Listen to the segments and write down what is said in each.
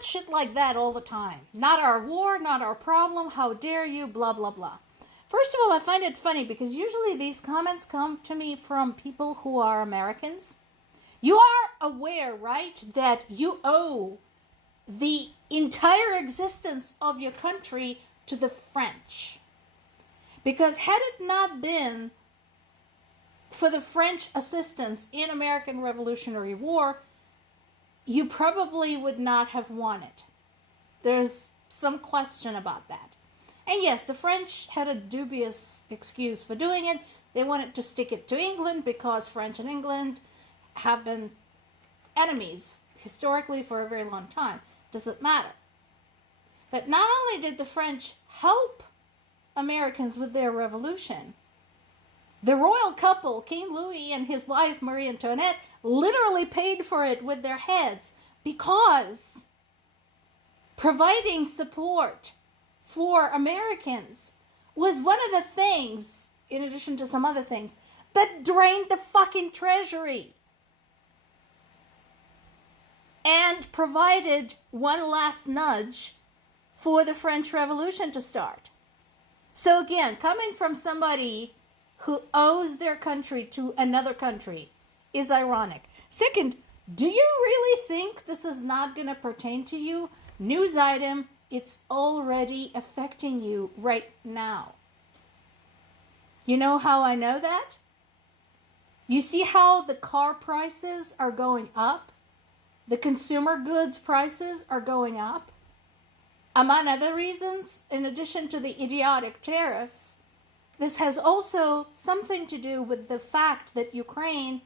about shit like that all the time. Not our war, not our problem, how dare you, blah, blah, blah. First of all, I find it funny because usually these comments come to me from people who are Americans. You are aware, right, that you owe the entire existence of your country to the French. Because had it not been for the French assistance in American Revolutionary War, you probably would not have won it. There's some question about that. And yes, the French had a dubious excuse for doing it. They wanted to stick it to England because French and England have been enemies historically for a very long time. Doesn't matter. But not only did the French help Americans with their revolution, the royal couple, King Louis and his wife Marie Antoinette, literally paid for it with their heads because providing support for Americans was one of the things, in addition to some other things, that drained the fucking treasury and provided one last nudge for the French Revolution to start. So again, coming from somebody who owes their country to another country is ironic. Second, do you really think this is not going to pertain to you? News item, it's already affecting you right now. You know how I know that? You see how the car prices are going up? The consumer goods prices are going up. Among other reasons, in addition to the idiotic tariffs, this has also something to do with the fact that Ukraine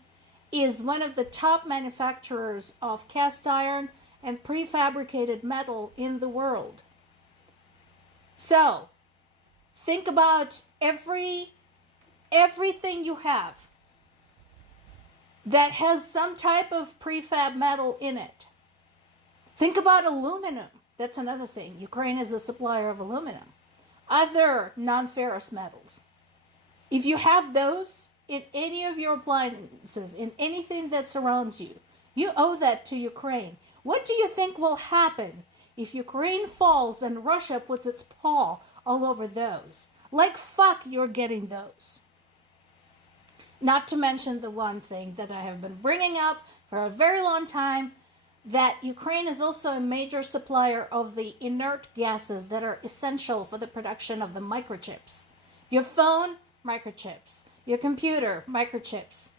is one of the top manufacturers of cast iron and prefabricated metal in the world. So, think about everything you have that has some type of prefab metal in it. Think about aluminum. That's another thing. Ukraine is a supplier of aluminum. Other non-ferrous metals. If you have those in any of your appliances, in anything that surrounds you, you owe that to Ukraine. What do you think will happen if Ukraine falls and Russia puts its paw all over those? Like fuck, you're getting those. Not to mention the one thing that I have been bringing up for a very long time, that Ukraine is also a major supplier of the inert gases that are essential for the production of the microchips. Your phone, microchips. Your computer, microchips.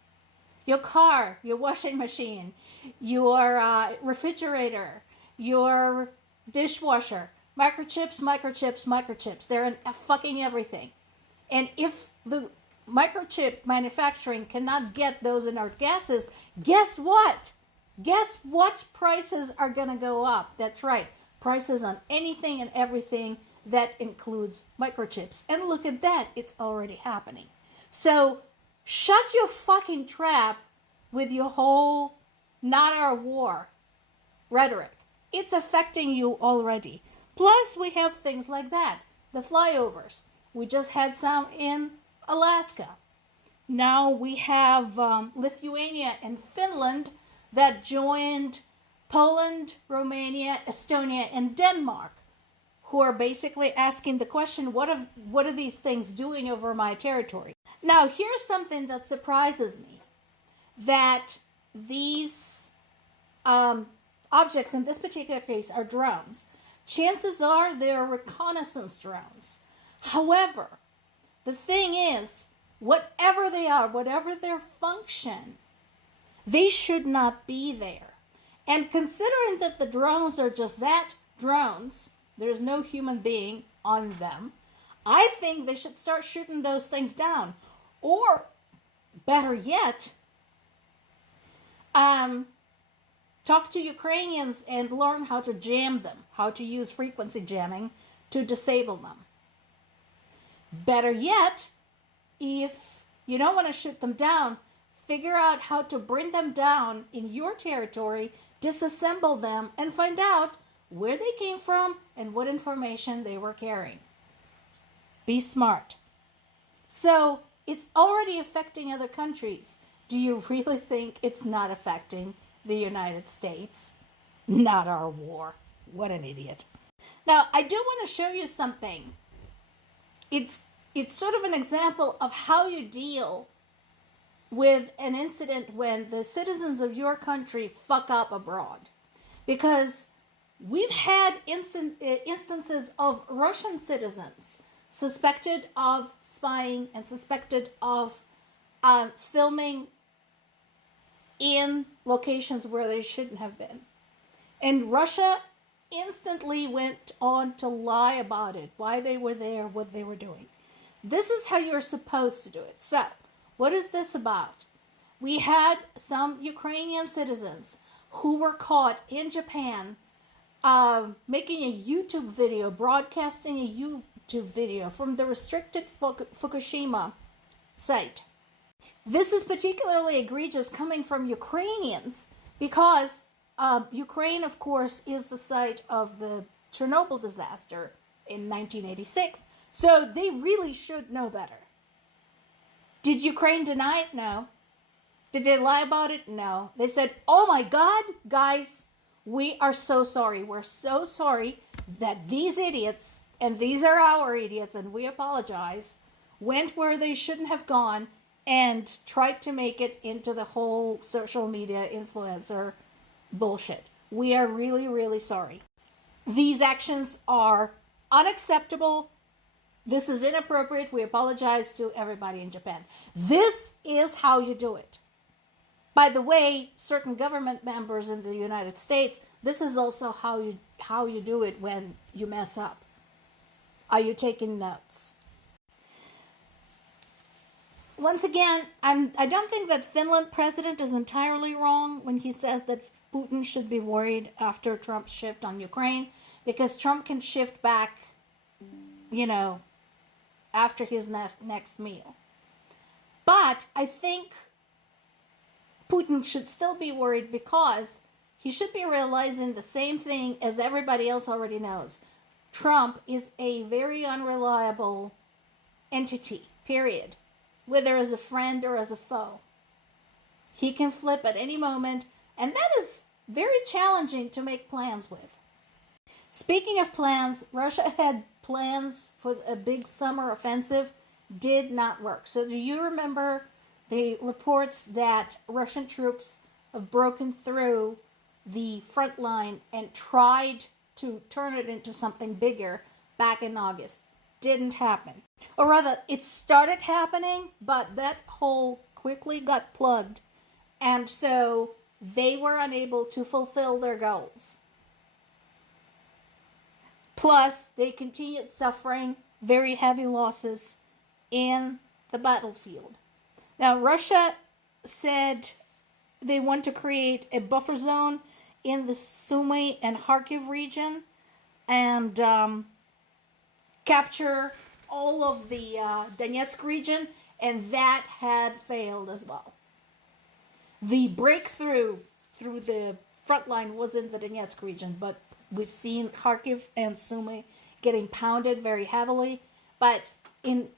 Your car, your washing machine, your refrigerator, your dishwasher. Microchips, microchips, microchips. They're in fucking everything. And if the microchip manufacturing cannot get those inert gases, guess what? Guess what prices are going to go up? That's right. Prices on anything and everything that includes microchips. And look at that. It's already happening. So shut your fucking trap with your whole not our war rhetoric. It's affecting you already. Plus, we have things like that. The flyovers. We just had some in Alaska. Now we have Lithuania and Finland that joined Poland, Romania, Estonia, and Denmark, who are basically asking the question, what are these things doing over my territory? Now, here's something that surprises me, that these objects, in this particular case, are drones. Chances are they're reconnaissance drones. However, the thing is, whatever they are, whatever their function, they should not be there. And considering that the drones are just that, drones, there's no human being on them, I think they should start shooting those things down. Or, better yet, talk to Ukrainians and learn how to jam them, how to use frequency jamming to disable them. Better yet, if you don't want to shoot them down, figure out how to bring them down in your territory, disassemble them, and find out where they came from and what information they were carrying. Be smart. So, it's already affecting other countries. Do you really think it's not affecting the United States? Not our war. What an idiot. Now, I do want to show you something. It's sort of an example of how you deal with an incident when the citizens of your country fuck up abroad. Because we've had instances of Russian citizens suspected of spying and suspected of filming in locations where they shouldn't have been. And Russia instantly went on to lie about it, why they were there, what they were doing. This is how you're supposed to do it. So, what is this about? We had some Ukrainian citizens who were caught in Japan making a YouTube video, broadcasting a YouTube video from the restricted Fukushima site. This is particularly egregious coming from Ukrainians because Ukraine, of course, is the site of the Chernobyl disaster in 1986. So they really should know better. Did Ukraine deny it? No. Did they lie about it? No. They said, oh my God, guys, we are so sorry. We're so sorry that these idiots, and these are our idiots, and we apologize, went where they shouldn't have gone and tried to make it into the whole social media influencer bullshit. We are really, really sorry. These actions are unacceptable. This is inappropriate. We apologize to everybody in Japan. This is how you do it. By the way, certain government members in the United States, this is also how you do it when you mess up. Are you taking notes? Once again, I don't think that Finland president is entirely wrong when he says that Putin should be worried after Trump's shift on Ukraine, because Trump can shift back, after his next meal. But I think Putin should still be worried because he should be realizing the same thing as everybody else already knows. Trump is a very unreliable entity, period. Whether as a friend or as a foe. He can flip at any moment, and that is very challenging to make plans with. Speaking of plans, Russia had plans for a big summer offensive, did not work. So do you remember the reports that Russian troops have broken through the front line and tried to turn it into something bigger back in August? Didn't happen. Or rather, it started happening, but that hole quickly got plugged. And so they were unable to fulfill their goals. Plus, they continued suffering very heavy losses in the battlefield. Now, Russia said they want to create a buffer zone in the Sumy and Kharkiv region and capture all of the Donetsk region, and that had failed as well. The breakthrough through the front line was in the Donetsk region, but we've seen Kharkiv and Sumy getting pounded very heavily. But in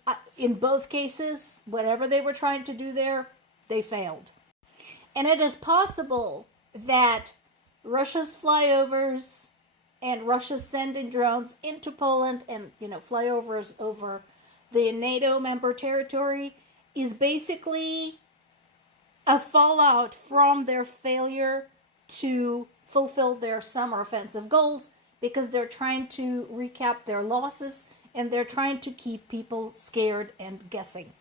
both cases, whatever they were trying to do there, they failed. And it is possible that Russia's flyovers and Russia sending drones into Poland and, flyovers over the NATO member territory is basically a fallout from their failure to fulfill their summer offensive goals, because they're trying to recap their losses and they're trying to keep people scared and guessing.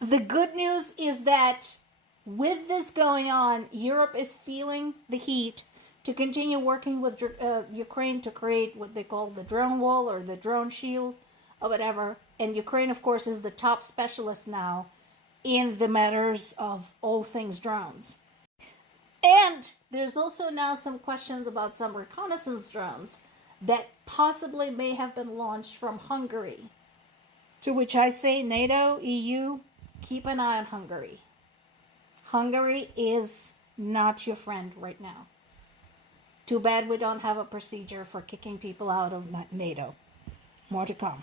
The good news is that with this going on, Europe is feeling the heat to continue working with Ukraine to create what they call the drone wall or the drone shield or whatever. And Ukraine, of course, is the top specialist now in the matters of all things drones. And there's also now some questions about some reconnaissance drones that possibly may have been launched from Hungary. To which I say, NATO, EU, keep an eye on Hungary. Hungary is not your friend right now. Too bad we don't have a procedure for kicking people out of NATO. More to come.